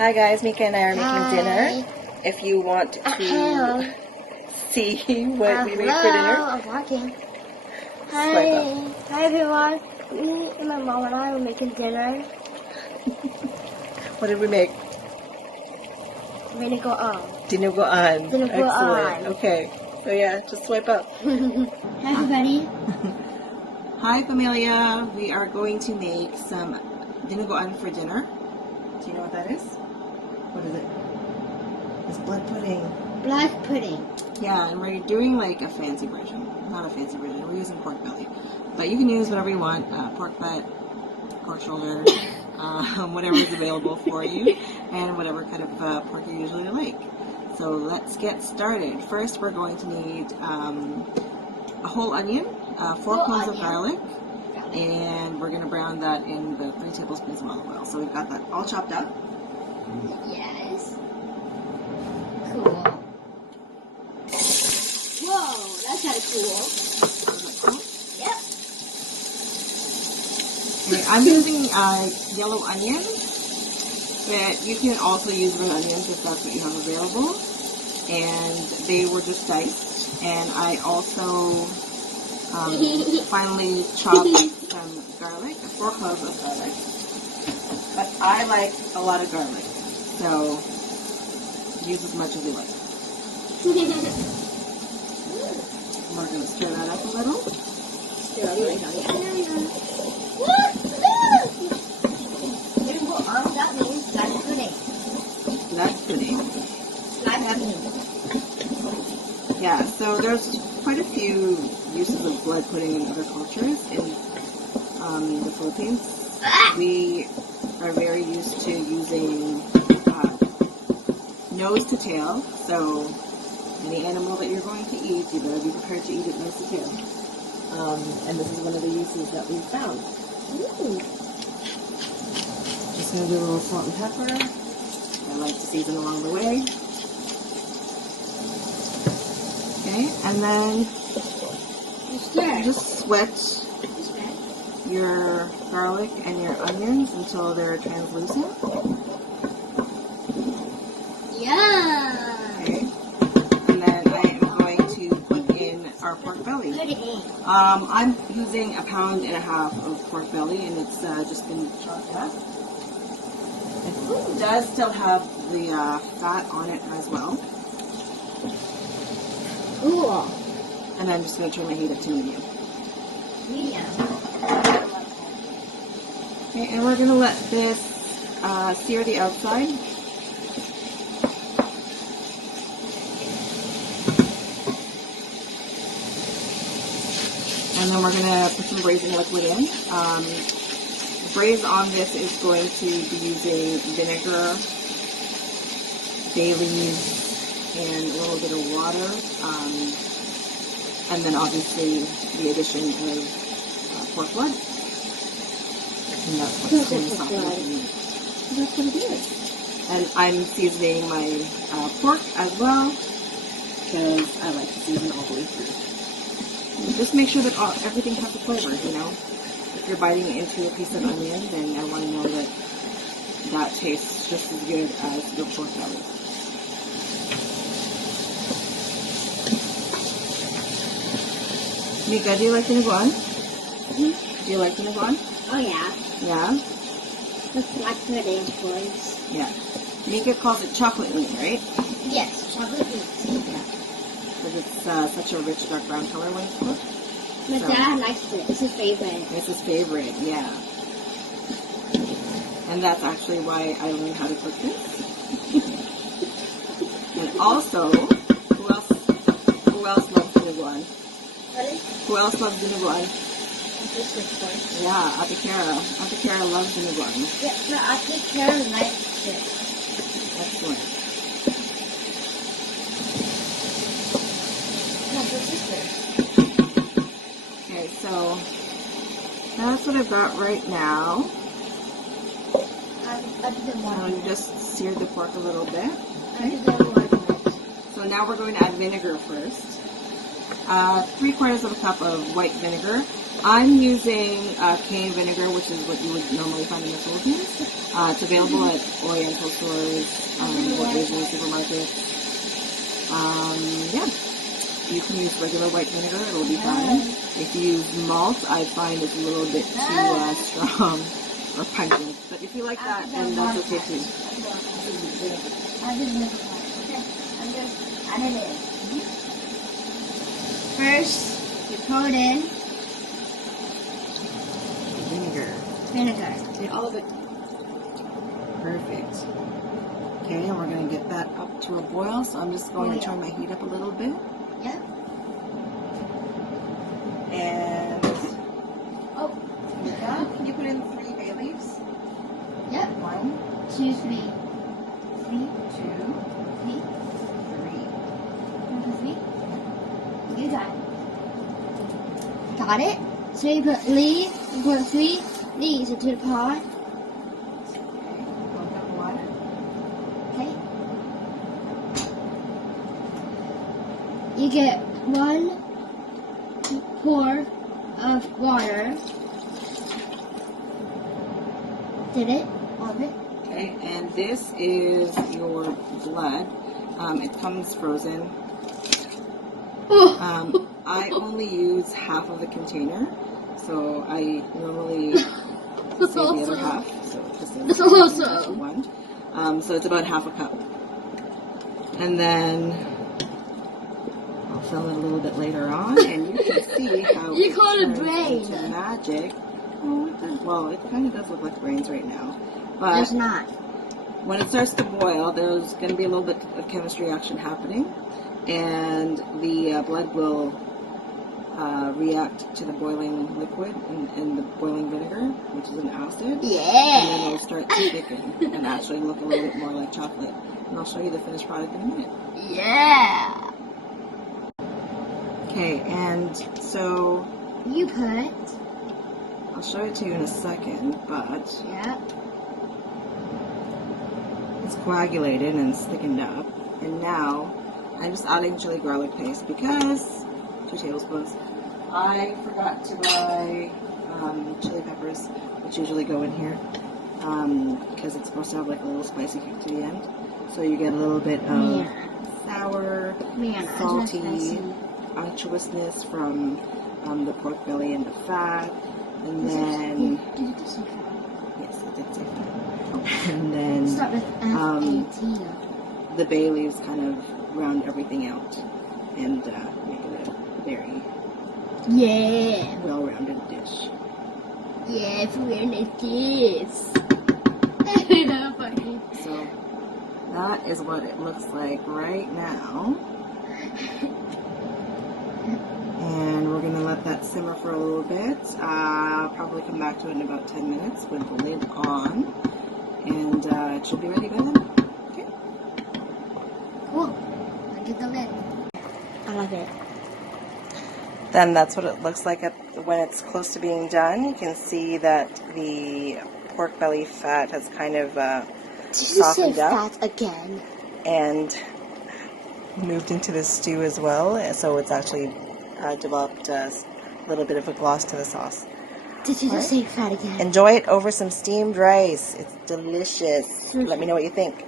Hi guys, Mika and I are making Hi. dinner. If you want to see what we made for Hello, dinner, I'm walking. swipe up. Hi everyone. Me and my mom and I are making dinner. What did we make? Dinuguan. Dinuguan. Dinuguan. Excellent. Okay, so yeah, just swipe up. Hi everybody. Hi familia, we are going to make some dinuguan for dinner. Do you know what that is? What is it? It's blood pudding. Blood pudding. Yeah, and we're doing like a fancy version. Not a fancy version, we're using pork belly. But you can use whatever you want, pork butt, pork shoulder, whatever is available for you, and whatever kind of pork you usually like. So let's get started. First we're going to need a whole onion, 4 cloves of garlic, and we're going to brown that in the 3 tablespoons of olive oil. So we've got that all chopped up. Yes. Cool. Whoa, that's kind of cool. Yep. Okay, I'm using yellow onions, but you can also use red onions if that's what you have available. And they were just diced. And I also finally chopped some garlic, 4 cloves of garlic. But I like a lot of garlic, so use as much as you like. We're going to stir that up a little. That means blood pudding. Blood pudding. Blood pudding. Yeah, so there's quite a few uses of blood pudding in other cultures. In the Philippines, we are very used to using nose to tail. So any animal that you're going to eat, you better be prepared to eat it nose to tail. And this is one of the uses that we've found. Ooh. Just going to do a little salt and pepper. I like to season along the way. Okay, and then just sweat your garlic and your onions until they're translucent. Yeah. Okay, and then I am going to put in our pork belly. Put it in. I'm using 1.5 pounds of pork belly, and it's just been chopped up. It does still have the fat on it as well. Cool. And I'm just going to turn my heat up to medium. Medium. Okay, and we're going to let this sear the outside. And then we're going to put some braising liquid in. The braise on this is going to be using vinegar, bay leaves, and a little bit of water. And then obviously the addition of pork blood. And that's what's going to soften it. That's what it is. And I'm seasoning my pork as well, because I like to season all the way through. And just make sure that everything has a flavor, you know. If you're biting into a piece of onion, then I want to know that that tastes just as good as your pork belly. Mika, do you like dinuguan? Hmm? Do you like dinuguan? Oh yeah. Yeah? That's blood pudding, boys. Yeah. Mika calls it chocolate meat, right? Yes, chocolate meat. Yeah. Because it's such a rich dark brown color when it's cooked. My So, dad likes it. It's his favorite. it's his favorite, yeah. And that's actually why I learned how to cook this. And also, who else loves dinuguan? Who else loves dinuguan? Yeah, Ate Kara. Ate Kara loves dinuguan. Yeah, no, I take care of my shit. Excellent. No, for sister. Okay, so that's what I've got right now. I didn't want You just seared the pork a little bit. I didn't want it. So now we're going to add vinegar first. 3/4 of a cup of white vinegar. I'm using cayenne vinegar, which is what you would normally find in the Philippines. It's available at Oriental stores or Asian supermarkets. Yeah, you can use regular white vinegar; it'll be fine. If you use malt, I find it's a little bit too strong or pungent. But if you like that, then that's okay too. First, you pour it in vinegar. See, all of it. Perfect. Okay, and we're going to get that up to a boil, so I'm just going to turn my heat up a little bit. Yep. And yeah, can you put in 3 bay leaves? Yep. 1, 2, 3. 3, 2, 3. 1, 2, 3. You got it. Got it? So you put 3 leaves into the pot. Okay, 1 cup of water. Okay. You get 1 pour of water. Did it? All of it? Okay, and this is your blood. It comes frozen. I only use half of the container, so I normally save the other half. So this is Also. 1. So it's about half a cup. And then I'll fill it a little bit later on, and you can see how You call it turns brain. into magic. Well, it kind of does look like brains right now, but It's not. when it starts to boil, there's going to be a little bit of chemistry action happening, and the blood will react to the boiling liquid and the boiling vinegar, which is an acid. And then Yeah. it'll start to thicken and actually look a little bit more like chocolate. And I'll show you the finished product in a minute. Yeah. Okay, and so You put. I'll show it to you in a second, but Yeah. it's coagulated and it's thickened up. And now I'm just adding chili garlic paste because 2 tablespoons. I forgot to buy chili peppers, which usually go in here because it's supposed to have like a little spicy kick to the end. So you get a little bit of sour, Man, salty, spicy. unctuousness from the pork belly and the fat. And then, yes, it did say fat. And then Start with F-A-T. the bay leaves kind of round everything out and make it a very Yeah. well-rounded dish. Yeah, for when it is. So that is what it looks like right now. And we're going to let that simmer for a little bit. I'll probably come back to it in about 10 minutes with the lid on. And it should be ready by then. Okay. Cool. I'll get the lid. I love it. Then that's what it looks like when it's close to being done. You can see that the pork belly fat has kind of softened up Fat again? and moved into the stew as well. So it's actually developed a little bit of a gloss to the sauce. Did you just say fat again? Enjoy it over some steamed rice. It's delicious. Let me know what you think.